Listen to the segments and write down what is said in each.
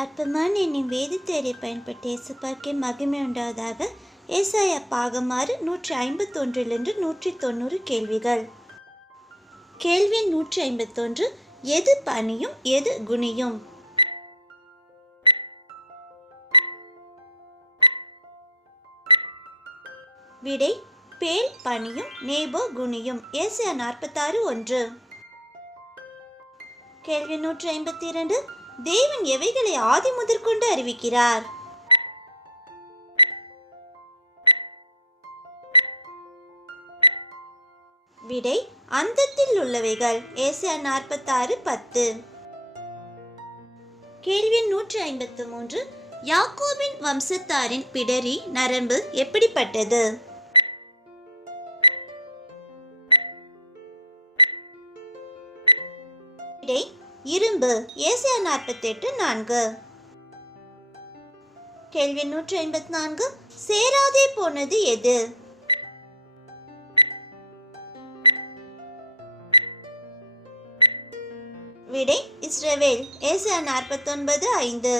அற்பமான என்னும் வேதத்தேரை பயன்பட்ட இயேசுப்பாக்கே மகிமை உண்டாவதாக. ஏசாயா பாகம் 6 151 190 கேள்விகள். கேள்வி 151. எது பனியும் எது குனியும்? விடை பேல் பனியும் நேபோ குனியும். ஏசாயா 46:1. கேள்வி 152. தேவன் எவைகளை ஆதி முதற்கொண்டு அறிவிக்கிறார்? விடை அந்தத்தில் உள்ளவைகள். ஏசாயா 46:10. கேள்வி 153. யாக்கோபின் வம்சத்தாரின் பிடரி நரம்பு எப்படிப்பட்டது? விடை இரும்பு. ஏசாயா 48:4. கேள்வி 154. சேராதே போனது எது? விடை இஸ்ரவேல். ஏசாயா 49:5.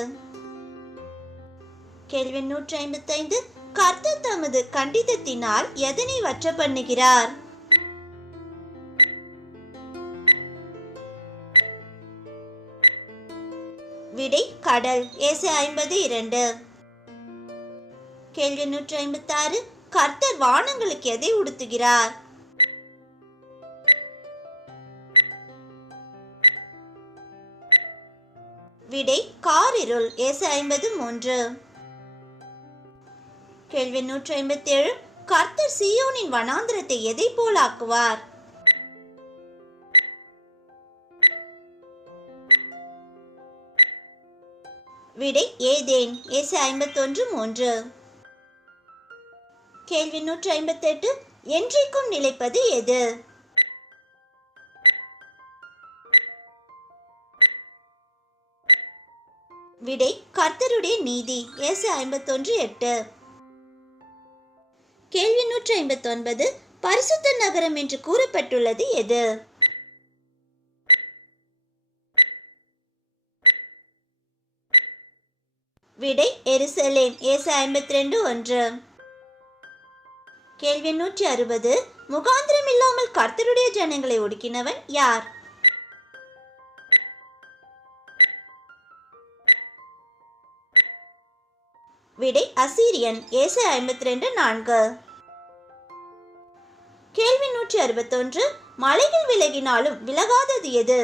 கேள்வி 155. கர்த்தர் தமது கண்டிதத்தினால் எதனை வற்ற பண்ணுகிறார்? விடை கடல். ஏசாயா 50:2. கேள்வி 156. கர்த்தர் வானங்களுக்கு எதை உடுத்துகிறார்? விடை காரிருள். ஏசாயா 50:3. கேள்வி 157. கர்த்தர் சீயோனின் வனாந்திரத்தை எதை போல் ஆக்குவார்? விடை ஏதேன். ஏசாயா 51:3. கேள்வி 158. என்றைக்கும் நிலைப்பது எது? விடை கர்த்தருடைய நீதி. ஏசாயா 51:8. கேள்வி 159. பரிசுத்த நகரம் என்று கூறப்பட்டுள்ளது எது? விடை எருசலேம். ஏசாயா 52:1. கேள்வி 160. முகாந்திரம் இல்லாமல் கர்த்தருடைய ஜனங்களை ஒடுக்கினவன் யார்? விடை அசீரியன். ஏசாயா 52:4. கேள்வி 161. மலைகள் விலகினாலும் விலகாதது எது?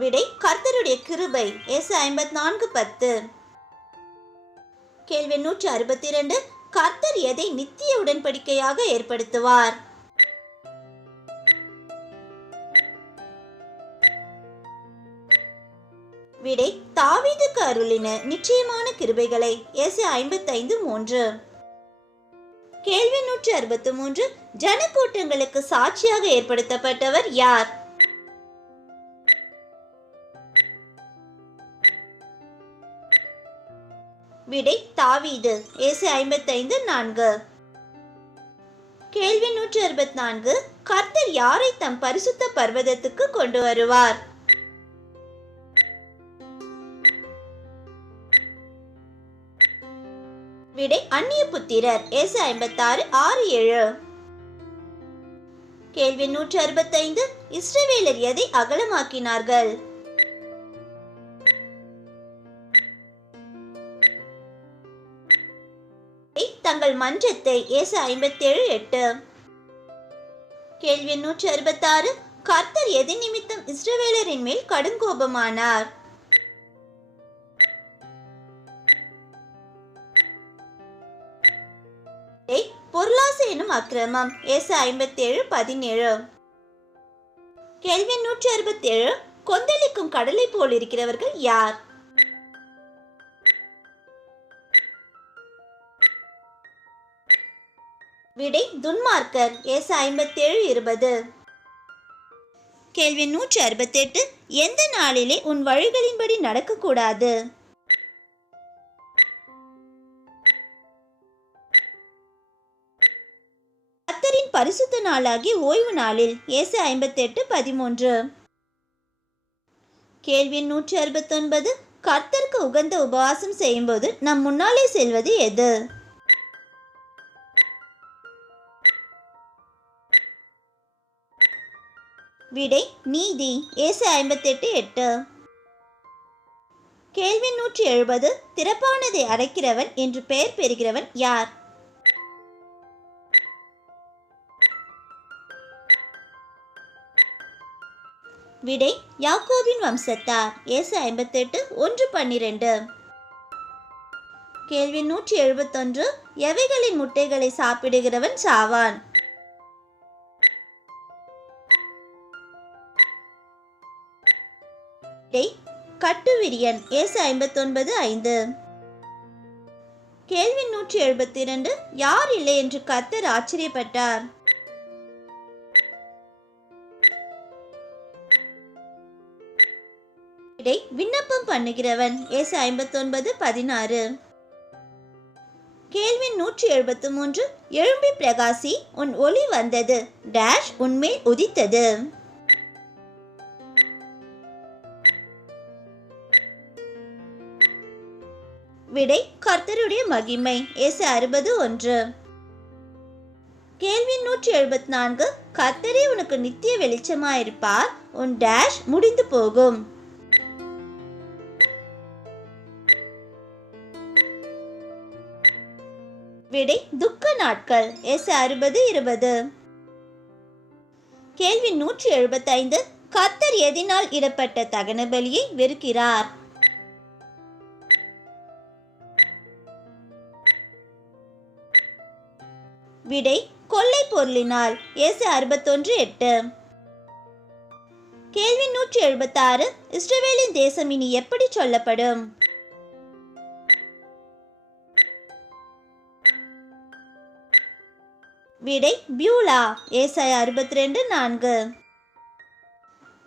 விடை கர்த்தருடைய கிருபை. ஏசாயா 54:10. கேள்வி 162. கர்த்தர் எதை நித்திய உடன்படிக்கையாக ஏற்படுத்துவார்? விடை தாவீதுக்கு அருளின நிச்சயமான கிருபைகளை. ஏசாயா 55:3. கேள்வி 163. ஜனக்கூட்டங்களுக்கு சாட்சியாக ஏற்படுத்தப்பட்டவர் யார்? விடை தாவீது. ஏசாயா 55:4. கேள்வி 164. கர்த்தர் யாரை தம் பரிசுத்த பர்வதத்துக்கு கொண்டு வருவார்? விடை அந்நிய புத்திரர். ஏசாயா 56:6-7. கேள்வி 165. இஸ்ரவேலர் எதை அகலமாக்கினார்கள்? தங்கள் மன்றத்தை. ஏசாயா 57:8. கேள்வி 166. கர்த்தர் எதை நிமித்தம் இஸ்ரவேலரின் மேல் கடுங்கோபமானார்? பொருளாசை எனும் அக்கிரமம். ஏசாயா 57:17. கேள்வி 167. கொந்தளிக்கும் கடலை போல் இருக்கிறவர்கள் யார்? விடை துன்மார்க்கர். ஏசாயா 57:20. கேள்வி 168. எந்த நாளிலே உன் வழிகளின்படி நடக்கக்கூடாது? பரிசுத்த நாளாகி ஓய்வு நாளில். ஏசாயா 58:13. கேள்வி 169. கர்த்தருக்கு உகந்த உபவாசம் செய்யும்போது நம் முன்னாலே செல்வது எது? விடை நீதி. ஏசாயா 58:8. கேள்வி 170. திறப்பானதை அடைக்கிறவன் என்று பெயர் பெறுகிறவன் யார்? விடை யாக்கோபின் வம்சத்தார். ஏசாயா 58:1-12. கேள்வி 171. எவைகளின் முட்டைகளை சாப்பிடுகிறவன் சாவான்? விடை கட்டுவிரியன். ஏசாயா 59:5. கேள்வி 172. யார் இல்லை என்று கர்த்தர் ஆச்சரியப்பட்டார்? விடை விண்ணப்பம் பண்ணுகிறவன். ஏசாயா 59:16. கேள்வி 173. எழும்பி பிரகாசி, உன் ஒளி வந்தது டேஷ் உன்மேல் உதித்தது. விடை கர்த்தருடைய மகிமை. ஏசாயா 60:1. கேள்வி 174. கர்த்தரே உனக்கு நித்திய வெளிச்சமாயிருப்பார், உன் டேஷ் முடிந்து போகும். விடை துக்க நாட்கள். ஏசாயா 60:20. கேள்வி 175. கர்த்தர் எதினால் இடப்பட்ட தகன பலியை வெறுக்கிறார்? விடை கொள்ளை பொருளினால். ஏசாயா 61:8. கேள்வி 176. இஸ்ரவேலின் தேசம் இனி எப்படி சொல்லப்படும்? விடை பியூலா. ஏசாயா 62:4.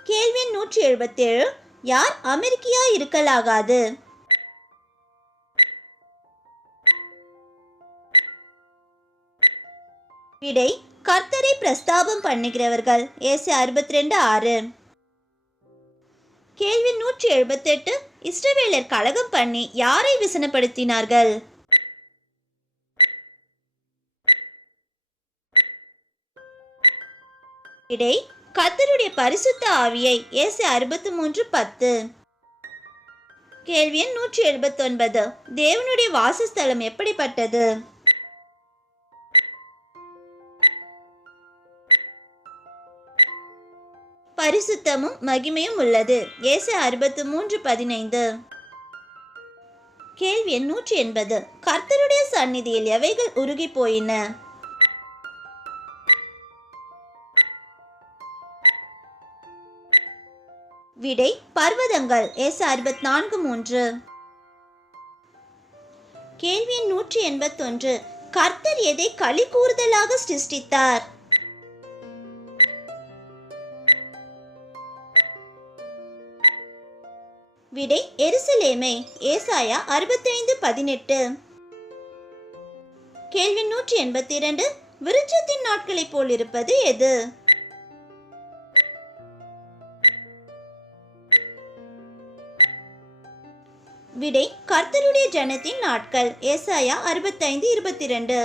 கேள்வி 177. யார் அமெரிக்கியா இருக்கலாகாது? விடை கர்த்தரை பிரஸ்தாபம் பண்ணுகிறவர்கள். ஏசாயா 62:6. கேள்வி 178. இஸ்ரவேலர் கலகம் பண்ணி யாரை விசனப்படுத்தினார்கள்? விடை கர்த்தருடைய பரிசுத்த ஆவியை. ஏசாயா 63:10. கேள்வி 179. தேவனுடைய வாசஸ்தலம் எப்படிப்பட்டது? பரிசுத்தமும் மகிமையும் உள்ளது. ஏசாயா 63:15. கேள்வி 180. கர்த்தருடைய சந்நிதியில் எவைகள் உருகி போயின? விடை பர்வதங்கள். ஏசாயா 64:3. கேள்வி 181. கர்த்தர் எதை களி கூறுதலாக சிருஷ்டித்தார்? விடை எருசலேமை. ஏசாயா 65:18. கேள்வி 182. விருட்சத்தின் நாட்களைப் போல் இருப்பது எது? விடை கர்த்தருடைய ஜனத்தின் நாட்கள். ஏசாயா 65:22.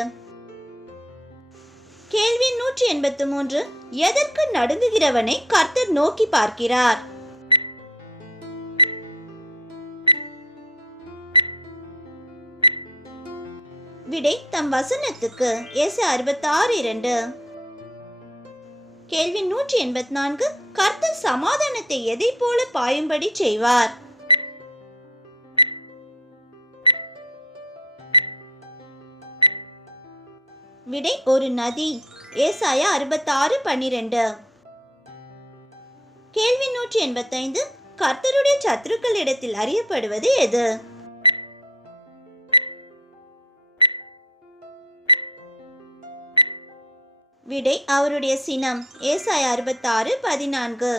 கேள்வி 183. எதற்கு நடுங்குகிறவனை கர்த்தர் நோக்கி பார்க்கிறார்? விடை தம் வசனத்துக்கு. ஏசாயா 66:2. கேள்வி 184. கர்த்தர் சமாதானத்தை எதை போல பாயும்படி செய்வார்? விடை ஒரு நதி. ஏசாயா 66:12. கேள்வி 185. கர்த்தருடைய சத்துருக்களிடத்தில் அறியப்படுவது எது? விடை அவருடைய சினம். ஏசாயா 66:14.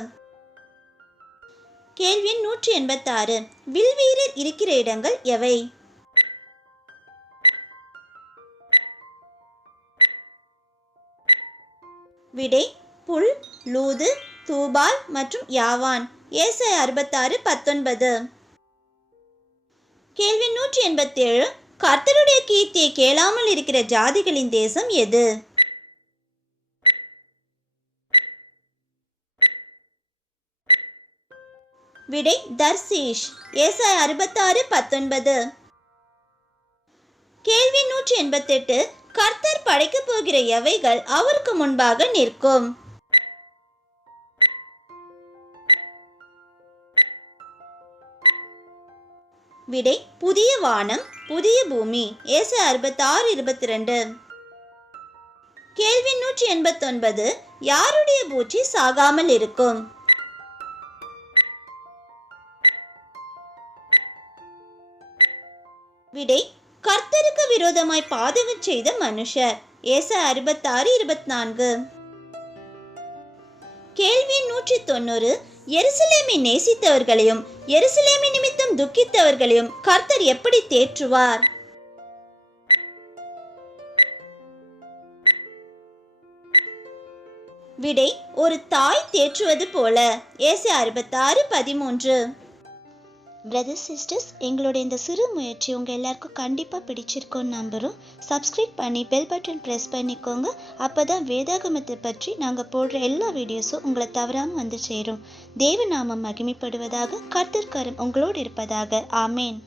கேள்வி 186. வில்வீரர் இருக்கிற இடங்கள் எவை? விடை புல், லூது, தூபால் மற்றும் யாவான். ஏசாயா 66:19. கேள்வி 187. கர்த்தருடைய கீர்த்தியை கேளாமல் இருக்கிற ஜாதிகளின் தேசம் எது? விடை தர்சீஷ். ஏசாயா 66:19. கேள்வி 188. கர்த்தர் படைக்கப் போகிற எவைகள் அவருக்கு முன்பாக நிற்கும்? விடை புதிய வானம், புதிய பூமி. ஏசாயா 66:22. கேள்வி 189. யாருடைய பூச்சி சாகாமல் இருக்கும்? விடை கர்த்தருக்கு விரோதமாய் பாதகம் செய்த மனுஷர். ஏசாயா 66:24. கேள்வி 190. எருசலேமை நேசித்தவர்களையும் எருசலேமை நிமித்தம் துக்கித்தவர்களையும் கர்த்தர் எப்படி தேற்றுவார்? விடை ஒரு தாய் தேற்றுவது போல. ஏசாயா 66:13. பிரதர்ஸ் சிஸ்டர்ஸ், எங்களோட இந்த சிறு முயற்சி உங்கள் எல்லாருக்கும் கண்டிப்பாக பிடிச்சிருக்கோன்னு நம்புகிறோம். சப்ஸ்கிரைப் பண்ணி பெல் பட்டன் ப்ரெஸ் பண்ணிக்கோங்க. அப்போ தான் வேதாகமத்தை பற்றி நாங்கள் போடுற எல்லா வீடியோஸும் உங்களை தவறாமல் வந்து சேரும். தேவநாமம் மகிமைப்படுவதாக. கர்த்தர் கரம் உங்களோடு இருப்பதாக. ஆமேன்.